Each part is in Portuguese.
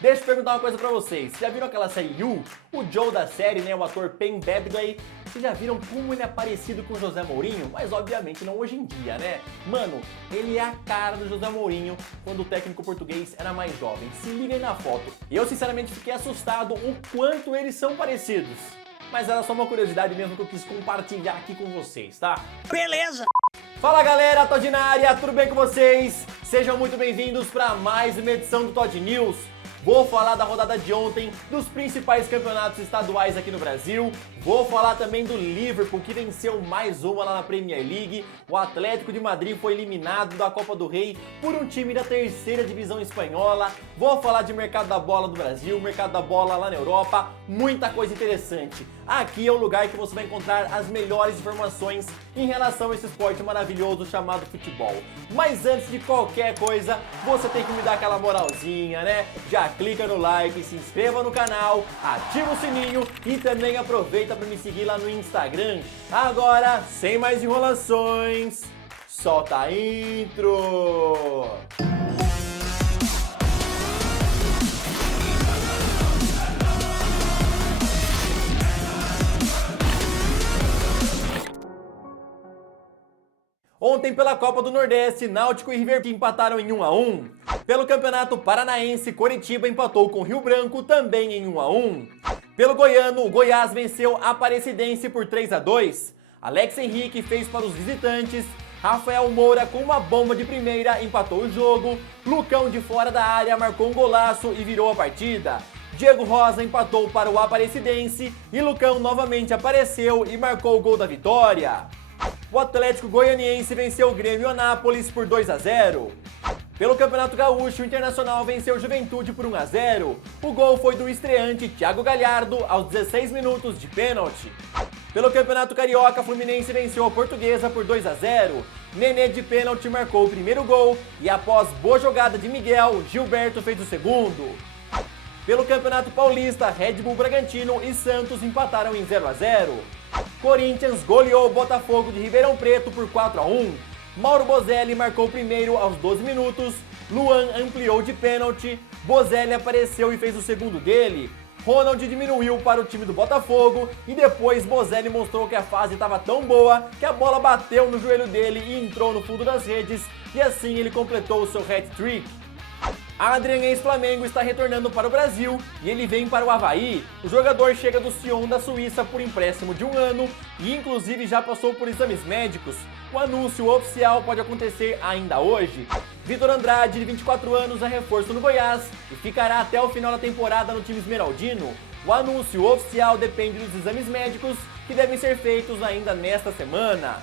Deixa eu perguntar uma coisa pra vocês. Já viram aquela série You? O Joe da série, né, o ator Penn Badgley. Vocês já viram como ele é parecido com o José Mourinho? Mas obviamente não hoje em dia, né? Mano, ele é a cara do José Mourinho quando o técnico português era mais jovem. Se liga aí na foto. Eu sinceramente fiquei assustado o quanto eles são parecidos. Mas era só uma curiosidade mesmo que eu quis compartilhar aqui com vocês, tá? Beleza! Fala galera, Todd na área, tudo bem com vocês? Sejam muito bem-vindos para mais uma edição do Todd News. Vou falar da rodada de ontem, dos principais campeonatos estaduais aqui no Brasil. Vou falar também do Liverpool, que venceu mais uma lá na Premier League. O Atlético de Madrid foi eliminado da Copa do Rei por um time da terceira divisão espanhola. Vou falar de mercado da bola do Brasil, mercado da bola lá na Europa. Muita coisa interessante. Aqui é o lugar que você vai encontrar as melhores informações em relação a esse esporte maravilhoso chamado futebol. Mas antes de qualquer coisa, você tem que me dar aquela moralzinha, né? Já clica no like, se inscreva no canal, ativa o sininho e também aproveita para me seguir lá no Instagram. Agora, sem mais enrolações, solta a intro! Ontem pela Copa do Nordeste, Náutico e River empataram em 1 a 1. Pelo Campeonato Paranaense, Coritiba empatou com Rio Branco também em 1 a 1. Pelo Goiano, o Goiás venceu a Aparecidense por 3 a 2. Alex Henrique fez para os visitantes. Rafael Moura com uma bomba de primeira empatou o jogo. Lucão de fora da área marcou um golaço e virou a partida. Diego Rosa empatou para o Aparecidense e Lucão novamente apareceu e marcou o gol da vitória. O Atlético Goianiense venceu o Grêmio Anápolis por 2 a 0. Pelo Campeonato Gaúcho, o Internacional venceu o Juventude por 1 a 0. O gol foi do estreante Thiago Galhardo aos 16 minutos de pênalti. Pelo Campeonato Carioca, Fluminense venceu a Portuguesa por 2 a 0. Nenê de pênalti marcou o primeiro gol e após boa jogada de Miguel, Gilberto fez o segundo. Pelo Campeonato Paulista, Red Bull Bragantino e Santos empataram em 0 a 0. Corinthians goleou o Botafogo de Ribeirão Preto por 4 a 1. Mauro Bozelli marcou o primeiro aos 12 minutos. Luan ampliou de pênalti. Bozelli apareceu e fez o segundo dele. Ronald diminuiu para o time do Botafogo e depois Bozelli mostrou que a fase estava tão boa que a bola bateu no joelho dele e entrou no fundo das redes e assim ele completou o seu hat-trick. Adrian ex-Flamengo está retornando para o Brasil e ele vem para o Avaí. O jogador chega do Sion da Suíça por empréstimo de 1 ano e inclusive já passou por exames médicos. O anúncio oficial pode acontecer ainda hoje. Vitor Andrade, de 24 anos, é reforço no Goiás e ficará até o final da temporada no time esmeraldino. O anúncio oficial depende dos exames médicos que devem ser feitos ainda nesta semana.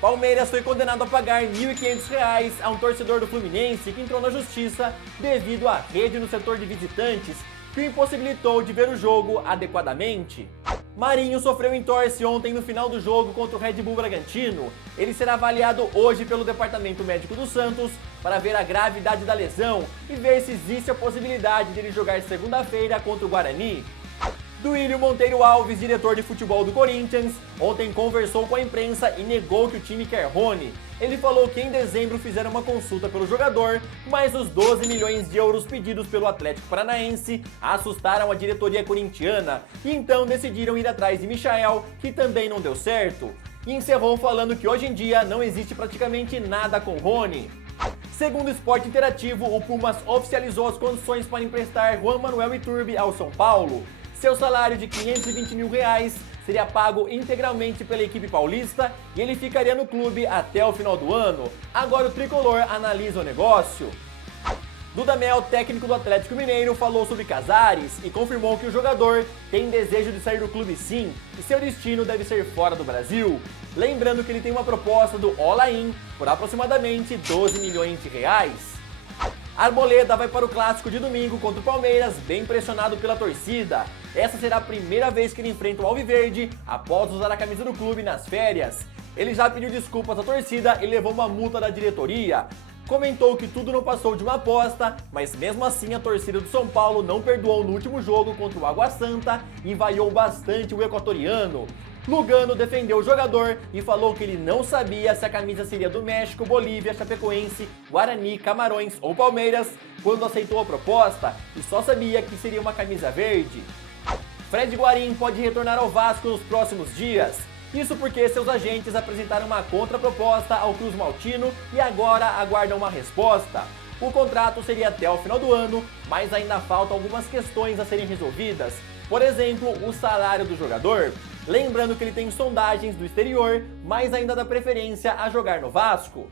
Palmeiras foi condenado a pagar R$ 1.500 a um torcedor do Fluminense que entrou na justiça devido à rede no setor de visitantes que o impossibilitou de ver o jogo adequadamente. Marinho sofreu entorse ontem no final do jogo contra o Red Bull Bragantino. Ele será avaliado hoje pelo Departamento Médico do Santos para ver a gravidade da lesão e ver se existe a possibilidade de ele jogar segunda-feira contra o Guarani. Duílio Monteiro Alves, diretor de futebol do Corinthians, ontem conversou com a imprensa e negou que o time quer Rony. Ele falou que em dezembro fizeram uma consulta pelo jogador, mas os 12 milhões de euros pedidos pelo Atlético Paranaense assustaram a diretoria corintiana e então decidiram ir atrás de Michael, que também não deu certo. E encerrou falando que hoje em dia não existe praticamente nada com Rony. Segundo o Esporte Interativo, o Pumas oficializou as condições para emprestar Juan Manuel Iturbe ao São Paulo. Seu salário de R$ 520 mil seria pago integralmente pela equipe paulista e ele ficaria no clube até o final do ano. Agora o tricolor analisa o negócio. Dudamel, técnico do Atlético Mineiro, falou sobre Casares e confirmou que o jogador tem desejo de sair do clube sim e seu destino deve ser fora do Brasil. Lembrando que ele tem uma proposta do All-In por aproximadamente 12 milhões de reais. Arboleda vai para o clássico de domingo contra o Palmeiras, bem pressionado pela torcida. Essa será a primeira vez que ele enfrenta o Alviverde após usar a camisa do clube nas férias. Ele já pediu desculpas à torcida e levou uma multa da diretoria. Comentou que tudo não passou de uma aposta, mas mesmo assim a torcida do São Paulo não perdoou no último jogo contra o Água Santa e vaiou bastante o equatoriano. Lugano defendeu o jogador e falou que ele não sabia se a camisa seria do México, Bolívia, Chapecoense, Guarani, Camarões ou Palmeiras quando aceitou a proposta e só sabia que seria uma camisa verde. Fred Guarim pode retornar ao Vasco nos próximos dias. Isso porque seus agentes apresentaram uma contraproposta ao Cruz Maltino e agora aguardam uma resposta. O contrato seria até o final do ano, mas ainda faltam algumas questões a serem resolvidas. Por exemplo, o salário do jogador. Lembrando que ele tem sondagens do exterior, mas ainda dá preferência a jogar no Vasco.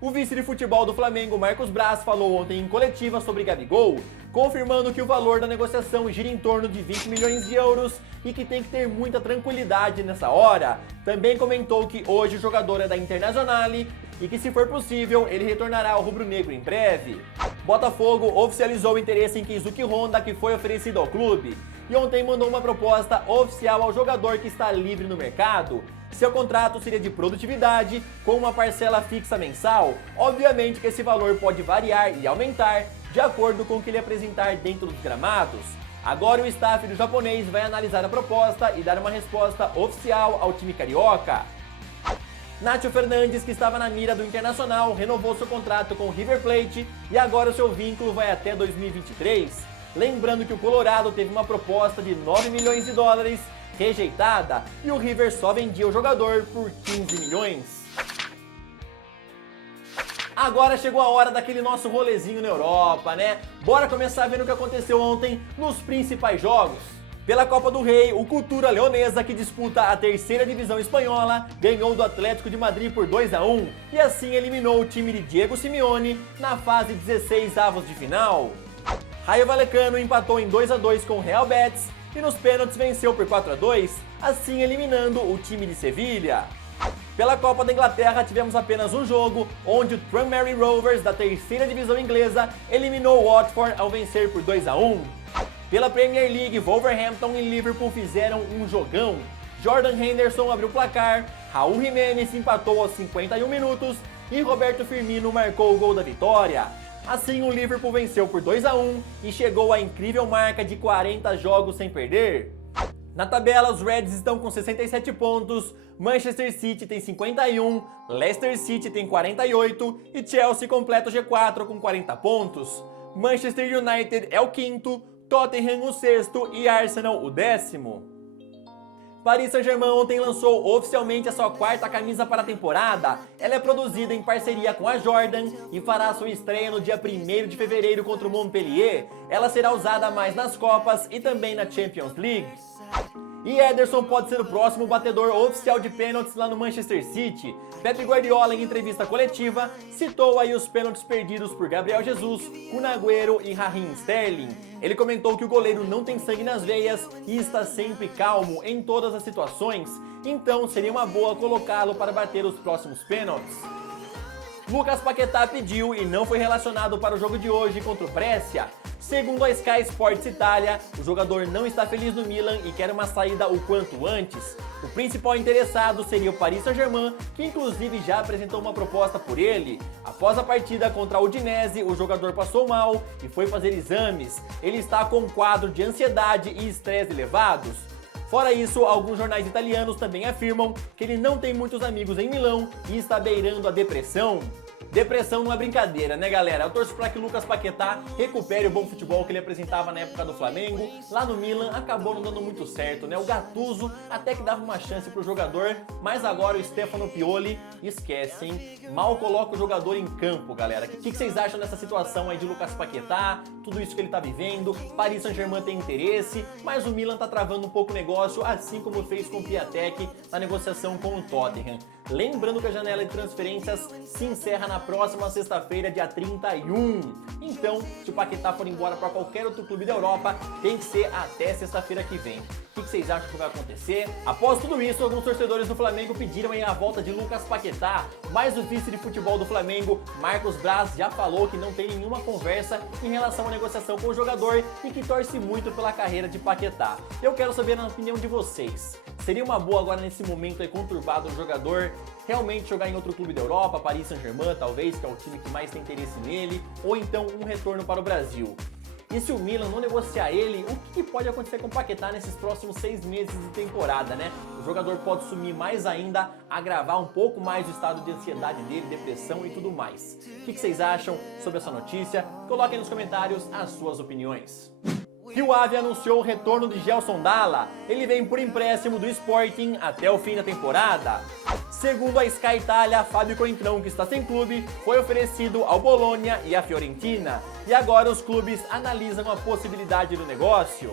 O vice de futebol do Flamengo, Marcos Braz, falou ontem em coletiva sobre Gabigol, confirmando que o valor da negociação gira em torno de 20 milhões de euros e que tem que ter muita tranquilidade nessa hora. Também comentou que hoje o jogador é da Internazionale e que, se for possível, ele retornará ao rubro-negro em breve. Botafogo oficializou o interesse em Keisuke Honda, que foi oferecido ao clube, e ontem mandou uma proposta oficial ao jogador que está livre no mercado. Seu contrato seria de produtividade, com uma parcela fixa mensal. Obviamente que esse valor pode variar e aumentar de acordo com o que ele apresentar dentro dos gramados. Agora o staff do japonês vai analisar a proposta e dar uma resposta oficial ao time carioca. Nacho Fernandes, que estava na mira do Internacional, renovou seu contrato com o River Plate e agora o seu vínculo vai até 2023. Lembrando que o Colorado teve uma proposta de 9 milhões de dólares rejeitada e o River só vendia o jogador por 15 milhões. Agora chegou a hora daquele nosso rolezinho na Europa, né? Bora começar vendo o que aconteceu ontem nos principais jogos. Pela Copa do Rei, o Cultura Leonesa, que disputa a terceira divisão espanhola, ganhou do Atlético de Madrid por 2-1 e assim eliminou o time de Diego Simeone na fase 16avos de final. Rayo Vallecano empatou em 2-2 com o Real Betis e nos pênaltis venceu por 4-2, assim eliminando o time de Sevilha. Pela Copa da Inglaterra tivemos apenas um jogo, onde o Tranmere Rovers da terceira divisão inglesa eliminou o Watford ao vencer por 2-1. Pela Premier League, Wolverhampton e Liverpool fizeram um jogão. Jordan Henderson abriu o placar, Raul Jimenez empatou aos 51 minutos e Roberto Firmino marcou o gol da vitória. Assim, o Liverpool venceu por 2-1 e chegou à incrível marca de 40 jogos sem perder. Na tabela, os Reds estão com 67 pontos, Manchester City tem 51, Leicester City tem 48 e Chelsea completa o G4 com 40 pontos. Manchester United é o quinto, Tottenham o sexto e Arsenal o 10º. Paris Saint-Germain ontem lançou oficialmente a sua quarta camisa para a temporada. Ela é produzida em parceria com a Jordan e fará sua estreia no dia 1º de fevereiro contra o Montpellier. Ela será usada mais nas Copas e também na Champions League. E Ederson pode ser o próximo batedor oficial de pênaltis lá no Manchester City. Pep Guardiola, em entrevista coletiva, citou aí os pênaltis perdidos por Gabriel Jesus, Kun Agüero e Raheem Sterling. Ele comentou que o goleiro não tem sangue nas veias e está sempre calmo em todas as situações, então seria uma boa colocá-lo para bater os próximos pênaltis. Lucas Paquetá pediu e não foi relacionado para o jogo de hoje contra o Brescia. Segundo a Sky Sports Itália, o jogador não está feliz no Milan e quer uma saída o quanto antes. O principal interessado seria o Paris Saint-Germain, que inclusive já apresentou uma proposta por ele. Após a partida contra a Udinese, o jogador passou mal e foi fazer exames. Ele está com um quadro de ansiedade e estresse elevados. Fora isso, alguns jornais italianos também afirmam que ele não tem muitos amigos em Milão e está beirando a depressão. Depressão não é brincadeira, né, galera? Eu torço para que o Lucas Paquetá recupere o bom futebol que ele apresentava na época do Flamengo. Lá no Milan acabou não dando muito certo, né? O Gattuso até que dava uma chance pro jogador, mas agora o Stefano Pioli esquece, hein? Mal coloca o jogador em campo, galera. O que vocês acham dessa situação aí de Lucas Paquetá? Tudo isso que ele tá vivendo? Paris Saint-Germain tem interesse, mas o Milan tá travando um pouco o negócio, assim como fez com o Piatek na negociação com o Tottenham. Lembrando que a janela de transferências se encerra na próxima sexta-feira, dia 31. Então, se o Paquetá for embora para qualquer outro clube da Europa, tem que ser até sexta-feira que vem. O que vocês acham que vai acontecer? Após tudo isso, alguns torcedores do Flamengo pediram aí a volta de Lucas Paquetá, mas o vice de futebol do Flamengo, Marcos Braz, já falou que não tem nenhuma conversa em relação à negociação com o jogador e que torce muito pela carreira de Paquetá. Eu quero saber a opinião de vocês. Seria uma boa agora nesse momento aí conturbado do jogador realmente jogar em outro clube da Europa, Paris Saint-Germain talvez, que é o time que mais tem interesse nele, ou então um retorno para o Brasil? E se o Milan não negociar ele, o que pode acontecer com o Paquetá nesses próximos 6 meses de temporada, né? O jogador pode sumir mais ainda, agravar um pouco mais o estado de ansiedade dele, depressão e tudo mais. O que vocês acham sobre essa notícia? Coloquem nos comentários as suas opiniões. Rio Ave anunciou o retorno de Gelson Dalla. Ele vem por empréstimo do Sporting até o fim da temporada. Segundo a Sky Italia, Fábio Coentrão, que está sem clube, foi oferecido ao Bologna e à Fiorentina. E agora os clubes analisam a possibilidade do negócio.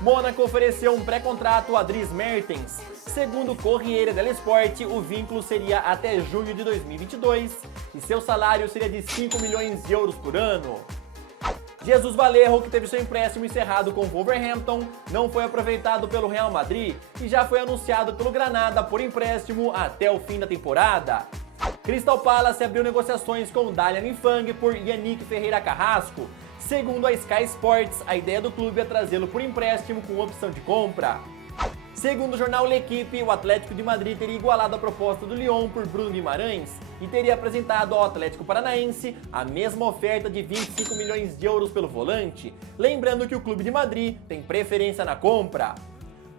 Mônaco ofereceu um pré-contrato a Dries Mertens. Segundo Corriere dello Sport, o vínculo seria até junho de 2022 e seu salário seria de 5 milhões de euros por ano. Jesus Vallejo, que teve seu empréstimo encerrado com o Wolverhampton, não foi aproveitado pelo Real Madrid e já foi anunciado pelo Granada por empréstimo até o fim da temporada. Crystal Palace abriu negociações com Dalian Infang por Yannick Ferreira Carrasco. Segundo a Sky Sports, a ideia do clube é trazê-lo por empréstimo com opção de compra. Segundo o jornal L'Equipe, o Atlético de Madrid teria igualado a proposta do Lyon por Bruno Guimarães e teria apresentado ao Atlético Paranaense a mesma oferta de 25 milhões de euros pelo volante, lembrando que o clube de Madrid tem preferência na compra.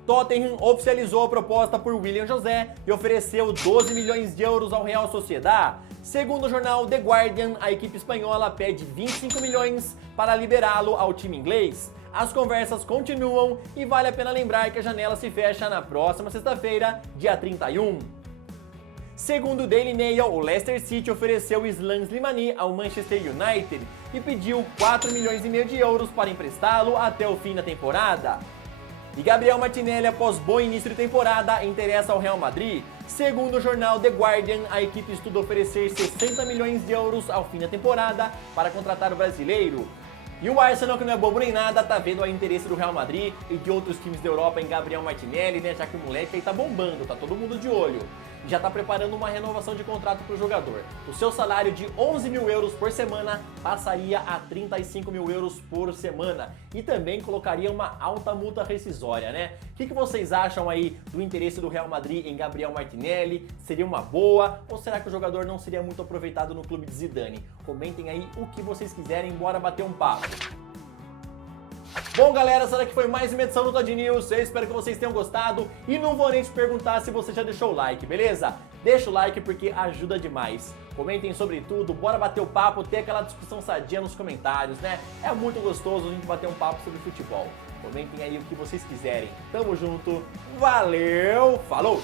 Tottenham oficializou a proposta por William José e ofereceu 12 milhões de euros ao Real Sociedad. Segundo o jornal The Guardian, a equipe espanhola pede 25 milhões para liberá-lo ao time inglês. As conversas continuam e vale a pena lembrar que a janela se fecha na próxima sexta-feira, dia 31. Segundo o Daily Mail, o Leicester City ofereceu Islam Slimani ao Manchester United e pediu 4 milhões e meio de euros para emprestá-lo até o fim da temporada. E Gabriel Martinelli, após bom início de temporada, interessa ao Real Madrid. Segundo o jornal The Guardian, a equipe estuda oferecer 60 milhões de euros ao fim da temporada para contratar o brasileiro. E o Arsenal, que não é bobo nem nada, tá vendo o interesse do Real Madrid e de outros times da Europa em Gabriel Martinelli, né? Já que o moleque aí tá bombando, tá todo mundo de olho. E já tá preparando uma renovação de contrato pro jogador. O seu salário de 11 mil euros por semana passaria a 35 mil euros por semana. E também colocaria uma alta multa rescisória, né? O que vocês acham aí do interesse do Real Madrid em Gabriel Martinelli? Seria uma boa? Ou será que o jogador não seria muito aproveitado no clube de Zidane? Comentem aí o que vocês quiserem, bora bater um papo. Bom, galera, essa daqui foi mais uma edição do Todd News. Eu espero que vocês tenham gostado e não vou nem te perguntar se você já deixou o like, beleza? Deixa o like porque ajuda demais. Comentem sobre tudo, bora bater o papo, ter aquela discussão sadia nos comentários, né? É muito gostoso a gente bater um papo sobre futebol. Comentem aí o que vocês quiserem. Tamo junto, valeu, falou!